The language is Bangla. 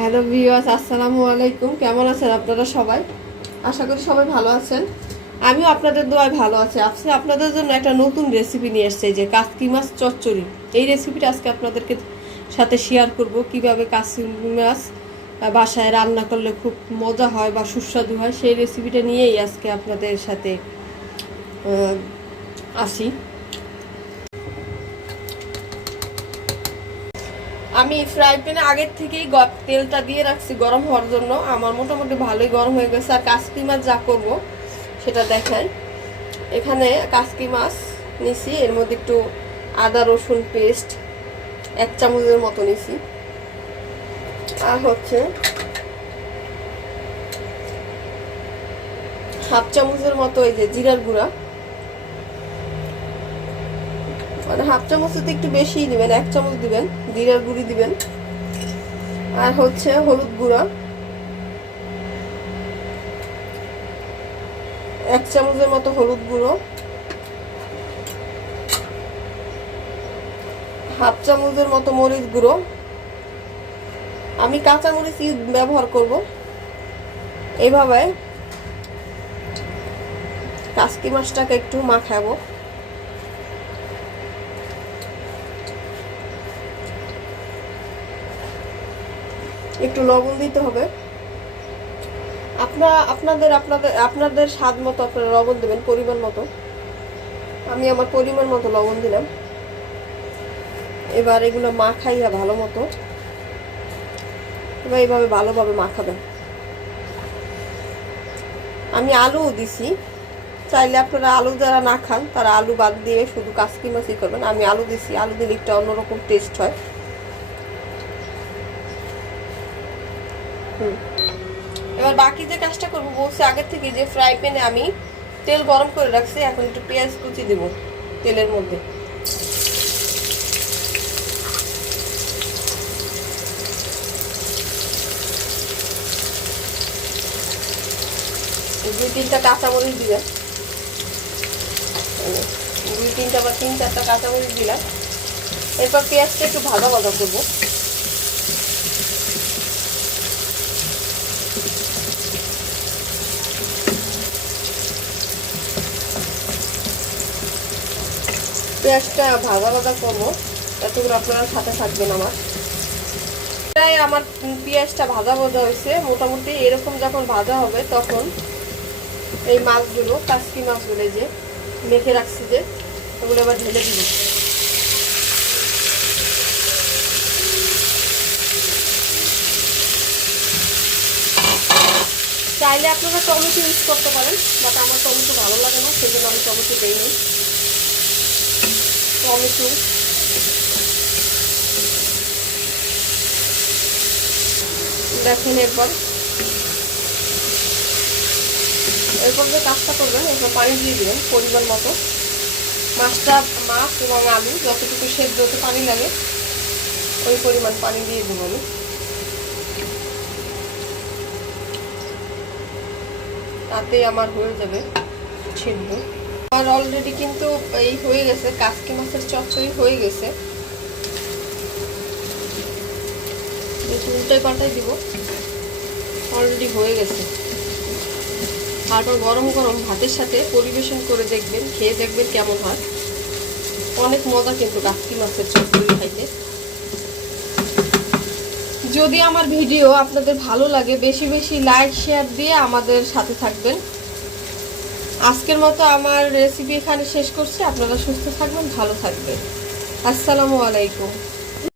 হ্যালো ভিউয়ার্স, আসসালামু আলাইকুম। কেমন আছেন আপনারা সবাই? আশা করি সবাই ভালো আছেন। আমিও আপনাদের দোয়ায় ভালো আছি। আজকে আপনাদের জন্য একটা নতুন রেসিপি নিয়ে এসেছে যে কাসকি মাছ চচ্চড়ি। এই রেসিপিটা আজকে আপনাদেরকে সাথে শেয়ার করব, কীভাবে কাসকি মাছ বাসায় রান্না করলে খুব মজা হয় বা সুস্বাদু হয়, সেই রেসিপিটা নিয়েই আজকে আপনাদের সাথে আসি। আমি ফ্রাই প্যানে আগের থেকেই তেলটা দিয়ে রাখছি গরম হওয়ার জন্য। আমার মোটামুটি ভালোই গরম হয়ে গেছে। আর কাসকি মাছ যা করব, সেটা দেখেন। এখানে কাসকি মাছ নিছি, এর মধ্যে একটু আদা, রসুন পেস্ট এক চামচের মতো নিছি। আর হচ্ছে হাফ চামচের মতো এই যে জিরার গুঁড়া। মানে হাফ চামচ তো একটু বেশি দিবেন, এক চামচ দিবেন, জিরার গুঁড়ি দিবেন। আর হচ্ছে হলুদ গুঁড়া। এক চামচের মতো হলুদ গুঁড়ো। হাফ চামচের মতো মরিচ গুঁড়ো। আমি কাঁচা মরিচ ব্যবহার করব। এইভাবে কাসকি মাছটাকে একটু মাখাবো। একটু লবণ দিতে হবে। আপনারা আপনাদের আপনাদের আপনাদের স্বাদ মতো আপনারা লবণ দেবেন, পরিমাণ মতো। আমি আমার পরিমাণ মতো লবণ দিলাম। এবার এগুলো মাখাইয়া ভালো মতো। এবার এইভাবে ভালোভাবে মাখাবেন। আমি আলুও দিছি। চাইলে আপনারা আলু যারা না খান, তারা আলু বাদ দিয়ে শুধু কাসকি মাছই করবেন। আমি আলু দিছি। আলু দিলে একটু অন্যরকম টেস্ট হয়। এবার বাকি যে কাজটা করব, বলছি আগের থেকে যে ফ্রাই প্যানে আমি তেল গরম করে রাখছি, এখন একটু পেঁয়াজ কুচি দেব তেলের মধ্যে। দুই তিনটা কাঁচামরিচ দিবেন দুই তিনটা বা তিন চারটা কাঁচামরিচ দিলাম। এরপর পেঁয়াজটা একটু ভাজা ভাজা করব। পেঁয়াজটা ভাজা ভাজা করব, এতগুলো আপনারা সাথে থাকবেন আমার। প্রায় আমার পেঁয়াজটা ভাজা ভাজা হয়েছে, মোটামুটি এরকম যখন ভাজা হবে তখন এই মাছগুলো, কাসকি মাছগুলো যে মেখে রাখছি যে ওগুলো আবার ঢেলে দিব। চাইলে আপনারা টমেটো ইউজ করতে পারেন, বাট আমার টমেটো ভালো লাগে না সেই জন্য আমি টমেটো দিইনি। টমেটো দেখেন এরপর। এরপর যে কাজটা করবেন, এরপর পানি দিয়ে দেবেন পরিমাণ মতো। মাছটা মাছ এবং আলু, যতটুকু সেদ্ধ হতে পানি লাগে, ওই পরিমাণ পানি দিয়ে দেবো আমি। তাতে আমার হয়ে যাবে সেদ্ধ। আমার অলরেডি কিন্তু এই হয়ে গেছে কাসকি মাছের চচ্চড়ি হয়ে গেছে। উল্টাই পাল্টাই দিব। অলরেডি হয়ে গেছে। তারপর গরম গরম ভাতের সাথে পরিবেশন করে দেখবেন, খেয়ে দেখবেন কেমন হয়। অনেক মজা কিন্তু কাসকি মাছের চচ্চড়ি খাইতে। যদি আমার ভিডিও আপনাদের ভালো লাগে, বেশি বেশি লাইক শেয়ার দিয়ে আমাদের সাথে থাকবেন। আজকের মতো আমার রেসিপি এখানে শেষ করছি। আপনারা সুস্থ থাকবেন ভালো থাকবেন। আসসালামু আলাইকুম।